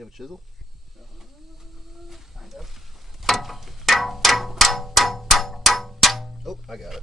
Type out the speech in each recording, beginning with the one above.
you have a chisel? Kind of. Oh, I got it.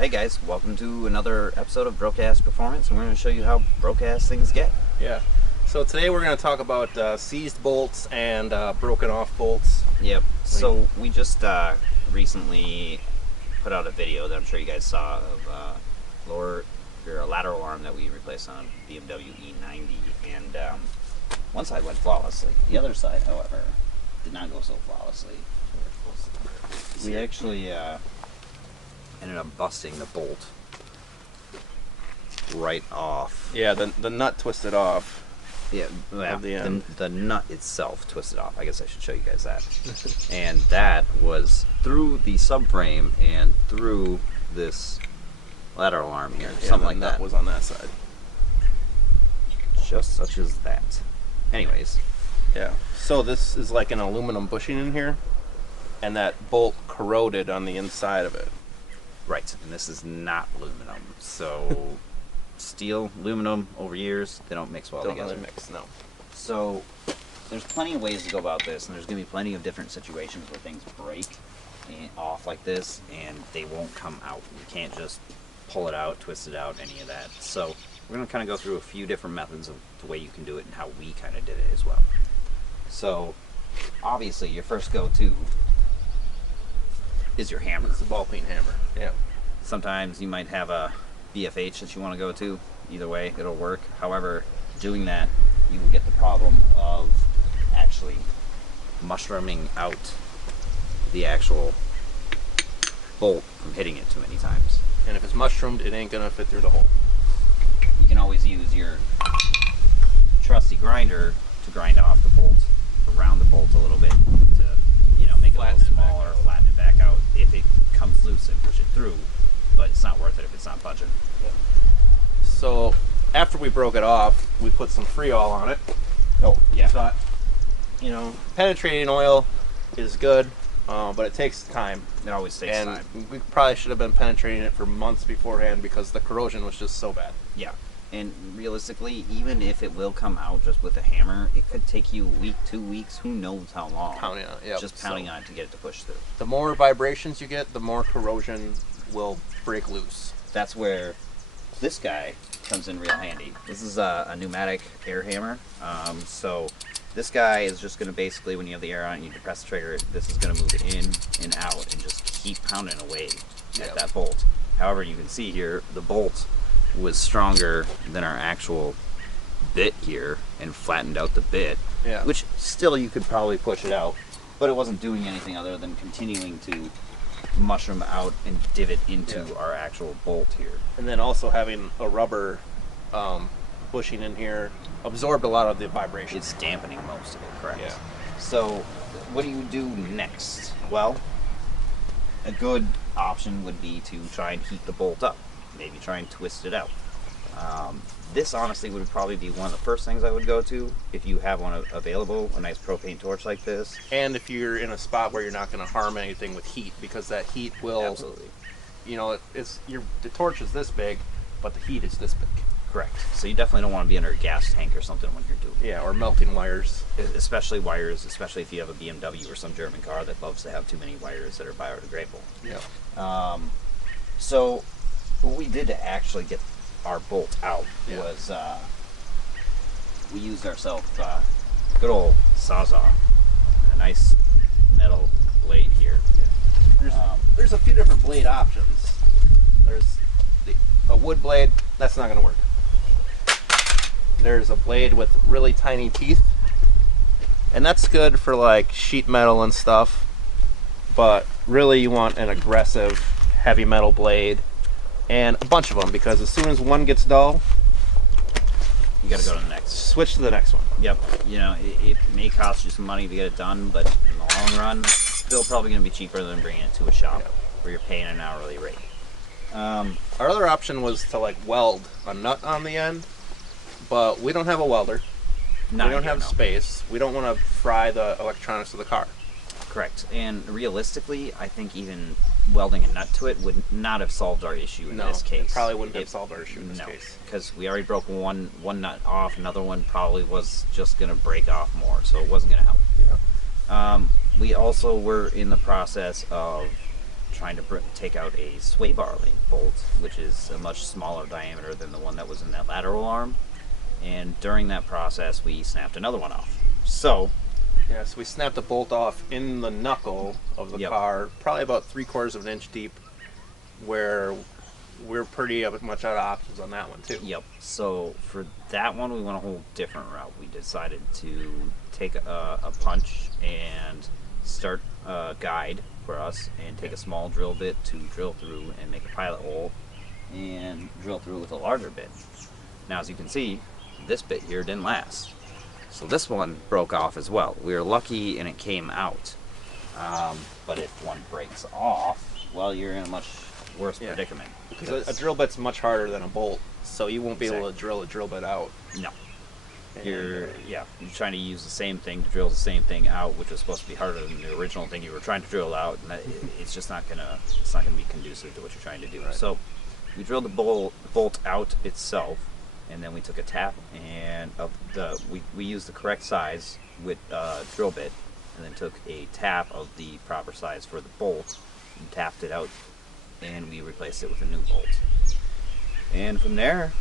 Hey guys, welcome to another episode of Broke-Ass Performance, and we're going to show you how broke-ass things get. Yeah. So today we're going to talk about seized bolts and broken off bolts. Yep. So we just recently put out a video that I'm sure you guys saw of a lateral arm that we replaced on a BMW E90, and one side went flawlessly. The other side, however, did not go so flawlessly. We actually ended up busting the bolt right off. Yeah, the nut twisted off. Yeah, the nut itself twisted off. I guess I should show you guys that. And that was through the subframe and through this lateral arm here, Yeah, something like the nut that. was on that side. Just such as that. Anyways, Yeah. So this is like an aluminum bushing in here, and that bolt corroded on the inside of it. right, and this is not aluminum. So steel, aluminum, over years, they don't mix well Don't together. really mix, no. So there's plenty of ways to go about this, and there's going to be plenty of different situations where things break off like this, and they won't come out. You can't just pull it out, twist it out, any of that. So we're going to kind of go through a few different methods of the way you can do it and how we kind of did it as well. So obviously your first go-to is your hammer. It's a ball peen hammer. Yeah. Sometimes you might have a BFH that you want to go to. Either way, it'll work. However, doing that, you will get the problem of actually mushrooming out the actual bolt from hitting it too many times. And if it's mushroomed, it ain't gonna fit through the hole. You can always use your trusty grinder to grind off the bolt, around the bolt a little bit to, make it a Flatten little it back smaller, out. flatten it back out if it comes loose and push it through. But it's not worth it if it's not budging. So after we broke it off, we put some Freol on it. Oh, yeah. I thought, penetrating oil is good, but it takes time. It always takes And time. we probably should have been penetrating it for months beforehand because the corrosion was just so bad. Yeah. And realistically, even if it will come out just with a hammer, it could take you a week, 2 weeks, who knows how long. Pounding on it, yep. Just pounding So on it to get it to push through. the more vibrations you get, the more corrosion will break loose. That's where this guy comes in real handy. This is a pneumatic air hammer. So this guy is just going to basically, when you have the air on and you depress the trigger, this is going to move in and out and just keep pounding away at that bolt. However, you can see here, the bolt was stronger than our actual bit here and flattened out the bit, Yeah. which still you could probably push it out, but it wasn't doing anything other than continuing to mushroom out and divot into our actual bolt here. And then also having a rubber bushing in here absorbed a lot of the vibration. It's dampening most of it, correct? Yeah. So what do you do next? Well, a good option would be to try and heat the bolt up. Maybe try and twist it out. This honestly would probably be one of the first things I would go to if you have one available, a nice propane torch like this. And if you're in a spot where you're not going to harm anything with heat, because that heat will, Absolutely. The torch is this big, but the heat is this big. Correct. So you definitely don't want to be under a gas tank or something when you're doing it. Yeah, or melting wires. Especially wires, especially if you have a BMW or some German car that loves to have too many wires that are biodegradable. Yeah. So what we did to actually get our bolt out was we used ourselves good old Sawzall, and a nice metal blade here. There's a few different blade options. There's a wood blade, that's not going to work. There's a blade with really tiny teeth, and that's good for like sheet metal and stuff, but really you want an aggressive heavy metal blade, and a bunch of them, because as soon as one gets dull, You got to go to the next. switch to the next one. Yep. It may cost you some money to get it done, but in the long run, still probably going to be cheaper than bringing it to a shop. where you're paying an hourly rate. Our other option was to like weld a nut on the end, but we don't have a welder. We don't have space. We don't want to fry the electronics of the car. Correct. And realistically, I think even welding a nut to it would not have solved our issue in this case. It probably wouldn't have solved our issue in this case. Because we already broke one nut off. Another one probably was just going to break off more, so it wasn't going to help. Yeah. We also were in the process of trying to take out a sway bar link bolt, which is a much smaller diameter than the one that was in that lateral arm. And during that process, we snapped another one off. So we snapped a bolt off in the knuckle of the car, probably about 3/4 of an inch deep, where we're pretty much out of options on that one too. Yep. So for that one, we went a whole different route. We decided to take a punch and start a guide for us, and take a small drill bit to drill through and make a pilot hole, and drill through with a larger bit. Now, as you can see, this bit here didn't last. So this one broke off as well. We were lucky and it came out. But if one breaks off, well, you're in a much worse predicament. Because a drill bit's much harder than a bolt, so you won't be able to drill a drill bit out. No. You're trying to use the same thing to drill the same thing out, which was supposed to be harder than the original thing you were trying to drill out, and it's just not gonna be conducive to what you're trying to do. Right. So we drilled the bolt out itself, and then we took a tap and we used the correct size with drill bit, and then took a tap of the proper size for the bolt and tapped it out, and we replaced it with a new bolt. And from there,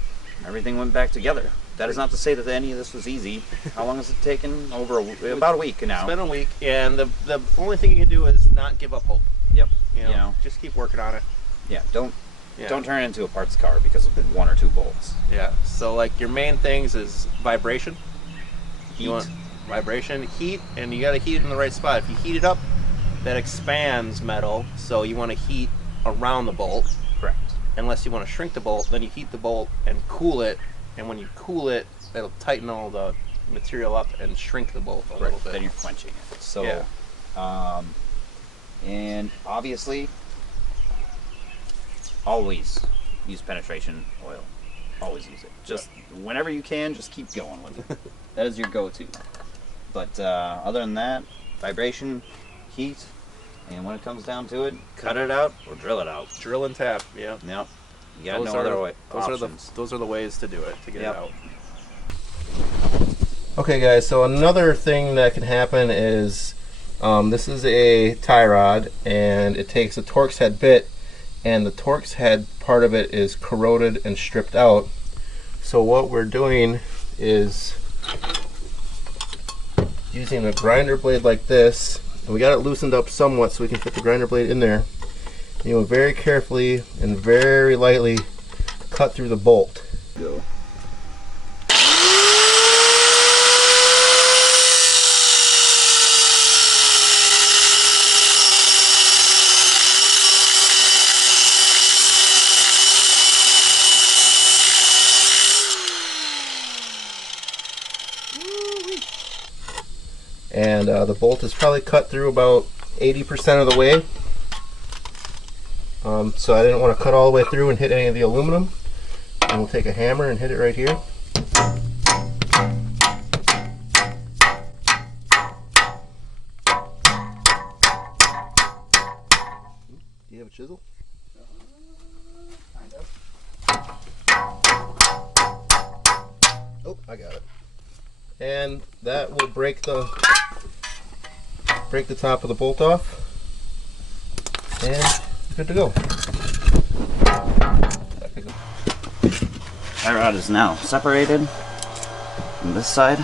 everything went back together. That is not to say that any of this was easy. How long has it taken? About a week now. It's been a week, and the only thing you can do is not give up hope. Yep. You know, just keep working on it. Yeah. Don't turn it into a parts car because of 1 or 2 bolts. Yeah. So like your main things is vibration, heat, you want vibration, heat, and you got to heat it in the right spot. If you heat it up, that expands metal, so you want to heat around the bolt. Correct. Unless you want to shrink the bolt, then you heat the bolt and cool it, and when you cool it, it'll tighten all the material up and shrink the bolt a little bit. Then you're quenching it. So, and obviously, always use penetration oil. Always use it. Just whenever you can, just keep going with it. That is your go-to. But other than that, vibration, heat, and when it comes down to it, cut it out or drill it out. Drill and tap, Yep. You got no other way. Those are the ways to do it, to get it out. Okay guys, so another thing that can happen is this is a tie rod, and it takes a Torx head bit, and the Torx head part of it is corroded and stripped out. So what we're doing is using a grinder blade like this, and we got it loosened up somewhat so we can fit the grinder blade in there. You will very carefully and very lightly cut through the bolt. Go. And the bolt is probably cut through about 80% of the way. So I didn't want to cut all the way through and hit any of the aluminum. And we'll take a hammer and hit it right here. Do you have a chisel? Kind of. Oh, I got it. And that will break the top of the bolt off, and good to go. Tie rod is now separated from this side.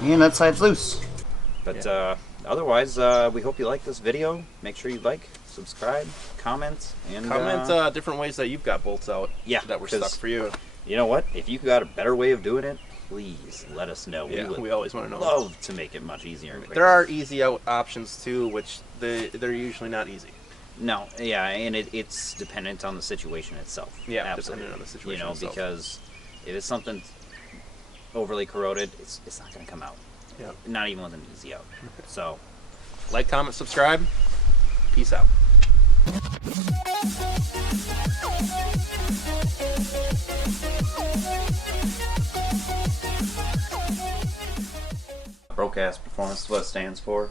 And that side's loose. But otherwise, we hope you like this video. Make sure you like, subscribe, comment, and comment different ways that you've got bolts out. Yeah, that were stuck for you. You know what? If you've got a better way of doing it, please let us know. Yeah, we always want to know. Love to make it much easier and quicker. There are easy out options too, which they're usually not easy. No, yeah, and it's dependent on the situation itself. Yeah, absolutely. dependent on the situation. You know, itself. because if it's something overly corroded, it's not going to come out. Yep. Not even with an easy out. So, Like, comment, subscribe. Peace out. Broadcast Performance is what it stands for.